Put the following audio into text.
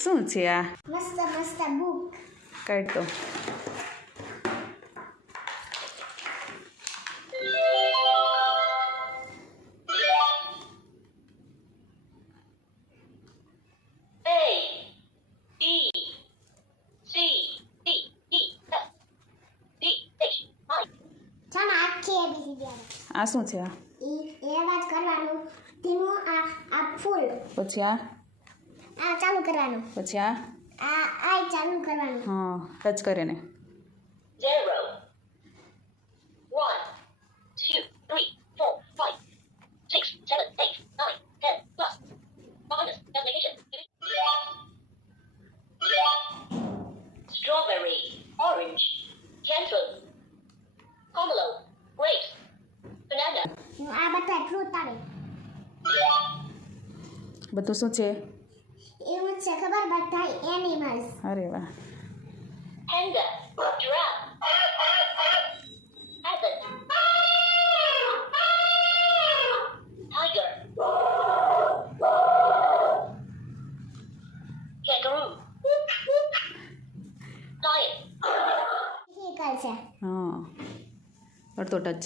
શું છે આ? મસ્ત મસ્ત બુક. કાઢ તો. આ શું છે? એ અવાજ કરવાનું ધીમો. આ ફૂલ. પછી આ ચાલુ કરવાનું. પછી આ ચાલુ કરવાનું. હા, ટચ કરીને 0 1 2 3 4 5 6 7 8 9 10 plus bonus navigation. Strawberry, orange, gentle, pomelo, grapes, banana. આ બધા ફ્રૂટ આવે. બધું શું છે? એવું છે ખબર, બધા એનિમલ્સ. અરે વાહ. Panda, giraffe, elephant, tiger, kangaroo, lion. vehicle છે. હા, અડધો ટચ.